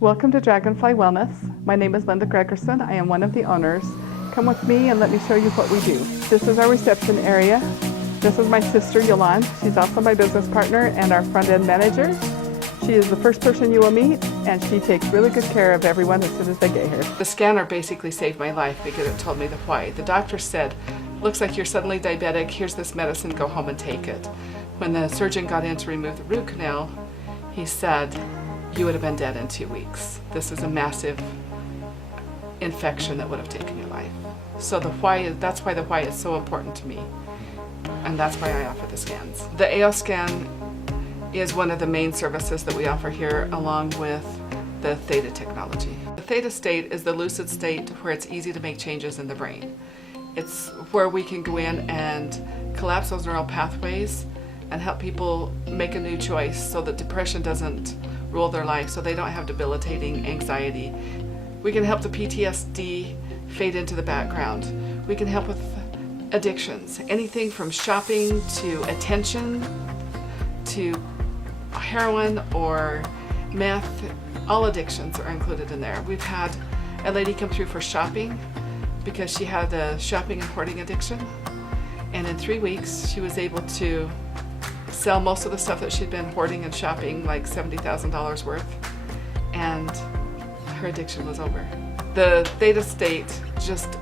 Welcome to Dragonfly Wellness. My name is Linda Gregerson. I am one of the owners. Come with me and let me show you what we do. This is our reception area. This is my sister Yolande. She's also my business partner and our front-end manager. She is the first person you will meet, and she takes really good care of everyone as soon as they get here. The scanner basically saved my life because it told me the why. The doctor said, looks like you're suddenly diabetic, here's this medicine, go home and take it. When the surgeon got in to remove the root canal, he said, you would have been dead in 2 weeks. This is a massive infection that would have taken your life. So that's why the why is so important to me. And that's why I offer the scans. The AO scan is one of the main services that we offer here, along with the theta technology. The theta state is the lucid state where it's easy to make changes in the brain. It's where we can go in and collapse those neural pathways and help people make a new choice so that depression doesn't rule their life, so they don't have debilitating anxiety. We can help the PTSD fade into the background. We can help with addictions, anything from shopping to attention to heroin or meth. All addictions are included in there. We've had a lady come through for shopping because she had a shopping and hoarding addiction, and in 3 weeks she was able to sell most of the stuff that she'd been hoarding and shopping, like $70,000 worth, and her addiction was over. The theta state just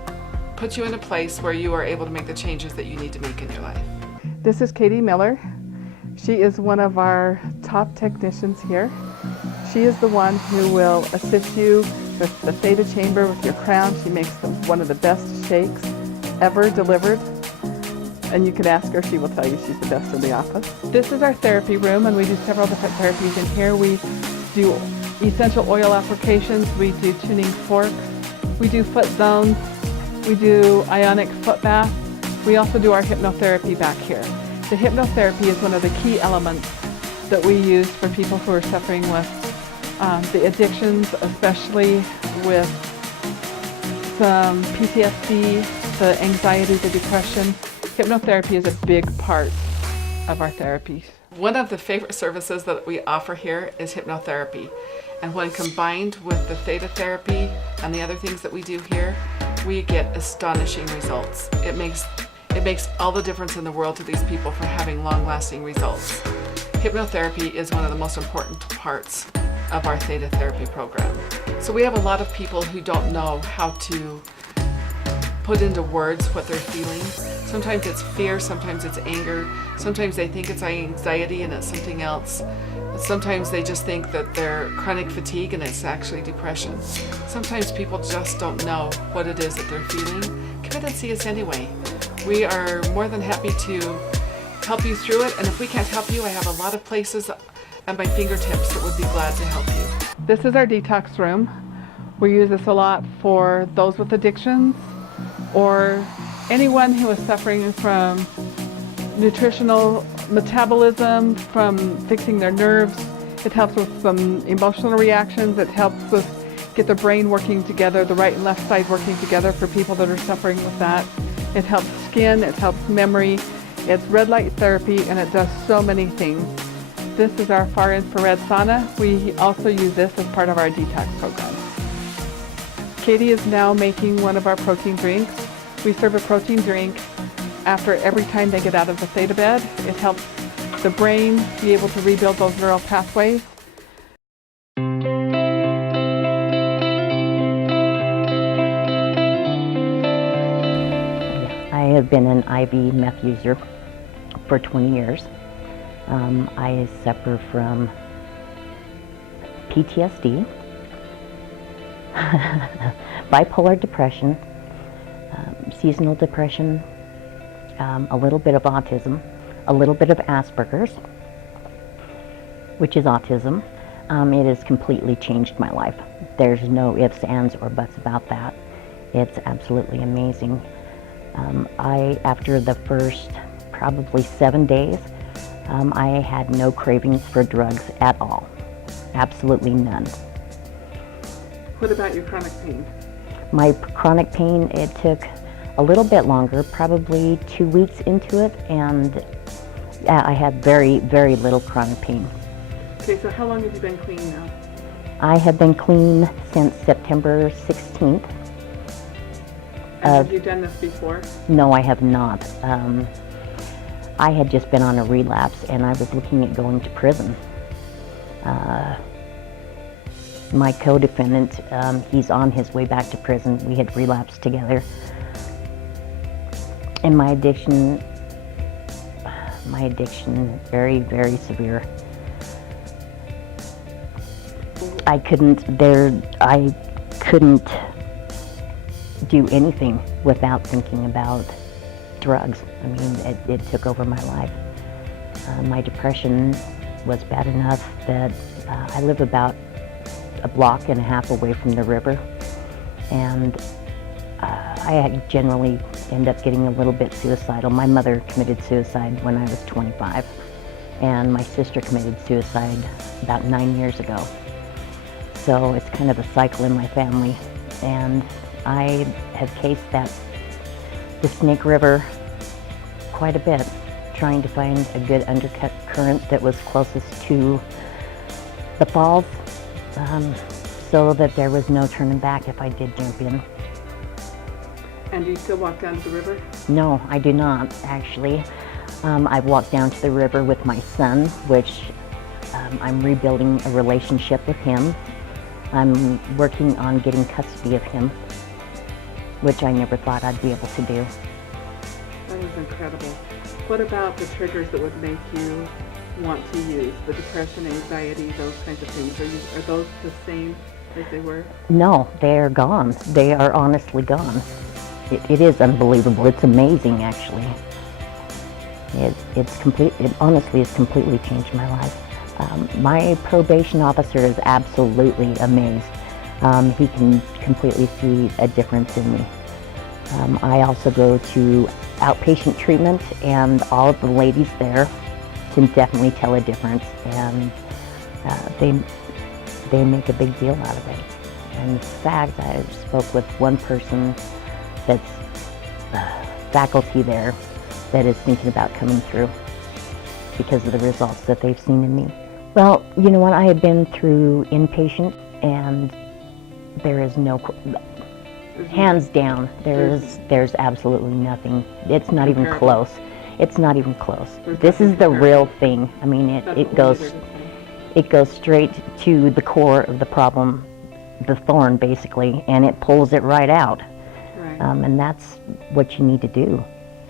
puts you in a place where you are able to make the changes that you need to make in your life. This is Katie Miller. She is one of our top technicians here. She is the one who will assist you with the theta chamber with your crown. She makes one of the best shakes ever delivered. And you can ask her, she will tell you she's the best in the office. This is our therapy room, and we do several different therapies in here. We do essential oil applications, we do tuning forks, we do foot zones, we do ionic foot bath. We also do our hypnotherapy back here. The hypnotherapy is one of the key elements that we use for people who are suffering with the addictions, especially with some PTSD, the anxiety, the depression. Hypnotherapy is a big part of our therapies. One of the favorite services that we offer here is hypnotherapy. And when combined with the theta therapy and the other things that we do here, we get astonishing results. It makes all the difference in the world to these people for having long-lasting results. Hypnotherapy is one of the most important parts of our theta therapy program. So we have a lot of people who don't know how to put into words what they're feeling. Sometimes it's fear, sometimes it's anger, sometimes they think it's anxiety and it's something else. Sometimes they just think that they're chronic fatigue and it's actually depression. Sometimes people just don't know what it is that they're feeling. Come in and see us anyway. We are more than happy to help you through it, and if we can't help you, I have a lot of places at my fingertips that would be glad to help you. This is our detox room. We use this a lot for those with addictions or anyone who is suffering from nutritional metabolism, from fixing their nerves. It helps with some emotional reactions. It helps with get the brain working together, the right and left side working together for people that are suffering with that. It helps skin, it helps memory. It's red light therapy, and it does so many things. This is our far infrared sauna. We also use this as part of our detox program. Katie is now making one of our protein drinks. We serve a protein drink after every time they get out of the theta bed. It helps the brain be able to rebuild those neural pathways. I have been an IV meth user for 20 years. I suffer from PTSD, bipolar depression, seasonal depression, a little bit of autism, a little bit of Asperger's, which is autism. It has completely changed my life. There's no ifs, ands, or buts about that. It's absolutely amazing. After the first probably 7 days, I had no cravings for drugs at all. Absolutely none. What about your chronic pain? My chronic pain, it took a little bit longer, probably 2 weeks into it, and I had very, very little chronic pain. Okay, so how long have you been clean now? I have been clean since September 16th. Have you done this before? No, I have not. I had just been on a relapse, and I was looking at going to prison. My co-defendant, he's on his way back to prison. We had relapsed together. And my addiction, very, very severe. I couldn't do anything without thinking about drugs. I mean, it took over my life. My depression was bad enough that I live about a block and a half away from the river, and I generally end up getting a little bit suicidal. My mother committed suicide when I was 25, and my sister committed suicide about 9 years ago. So it's kind of a cycle in my family, and I have cased the Snake River quite a bit, trying to find a good undercut current that was closest to the falls, so that there was no turning back if I did jump in. And do you still walk down to the river? No, I do not, actually. I've walked down to the river with my son, which I'm rebuilding a relationship with him. I'm working on getting custody of him, which I never thought I'd be able to do. That was incredible. What about the triggers that would make you want to use? The depression, anxiety, those kinds of things. Are those the same as they were? No, they're gone. They are honestly gone. It is unbelievable. It's amazing, actually. It honestly has completely changed my life. My probation officer is absolutely amazed. He can completely see a difference in me. I also go to outpatient treatment, and all of the ladies there can definitely tell a difference, and they make a big deal out of it. And in fact, I spoke with one person that's faculty there that is thinking about coming through because of the results that they've seen in me. Well, you know what, I have been through inpatient, and there is no, hands down, there's absolutely nothing. It's not even close. It's not even close. This is the real thing. I mean, it goes straight to the core of the problem, the thorn basically, and it pulls it right out. Right. And that's what you need to do.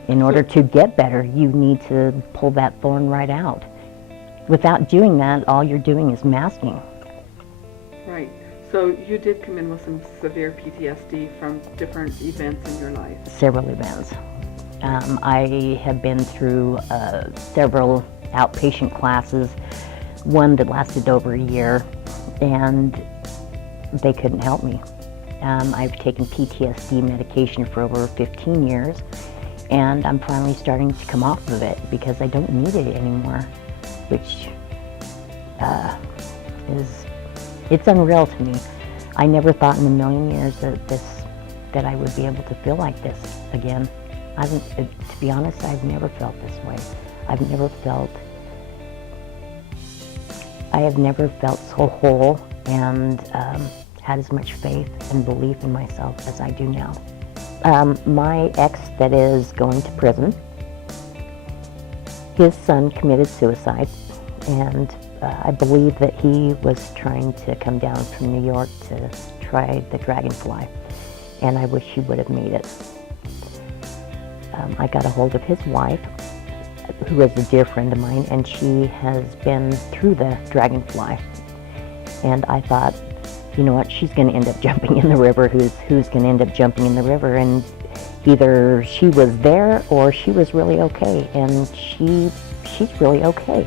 In order to get better, you need to pull that thorn right out. Without doing that, all you're doing is masking. Right. So you did come in with some severe PTSD from different events in your life. Several events. I have been through several outpatient classes, one that lasted over a year, and they couldn't help me. I've taken PTSD medication for over 15 years, and I'm finally starting to come off of it because I don't need it anymore, which it's unreal to me. I never thought in a million years that I would be able to feel like this again. To be honest, I've never felt this way. I have never felt so whole and had as much faith and belief in myself as I do now. My ex that is going to prison, his son committed suicide, and I believe that he was trying to come down from New York to try the Dragonfly, and I wish he would have made it. I got a hold of his wife, who is a dear friend of mine, and she has been through the Dragonfly. And I thought, you know what, she's going to end up jumping in the river. Who's going to end up jumping in the river? And either she was there or she was really okay, and she's really okay.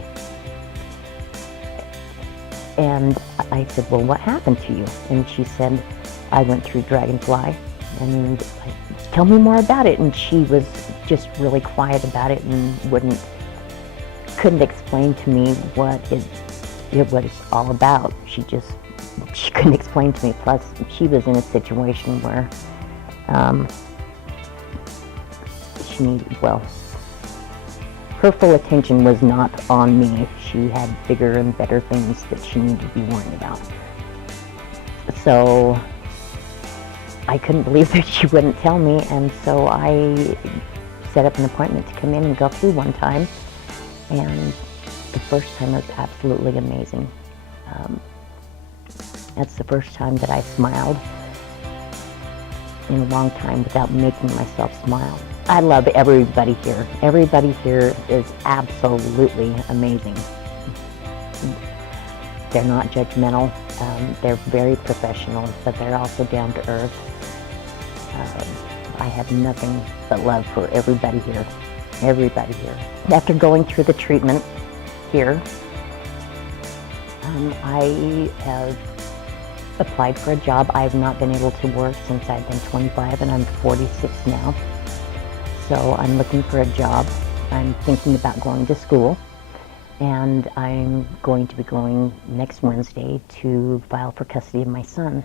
And I said, well, what happened to you? And she said, I went through Dragonfly, and tell me more about it. And she was just really quiet about it and couldn't explain to me what it was all about. She couldn't explain to me. Plus, she was in a situation where she needed, her full attention was not on me. She had bigger and better things that she needed to be worrying about. So I couldn't believe that she wouldn't tell me, and so I set up an appointment to come in and go through one time, and the first time was absolutely amazing. That's the first time that I smiled in a long time without making myself smile. I love everybody here. Everybody here is absolutely amazing. They're not judgmental. They're very professional, but they're also down to earth. I have nothing but love for everybody here. Everybody here. After going through the treatment here, I have applied for a job. I have not been able to work since I've been 25, and I'm 46 now. So I'm looking for a job. I'm thinking about going to school, and I'm going to be going next Wednesday to file for custody of my son.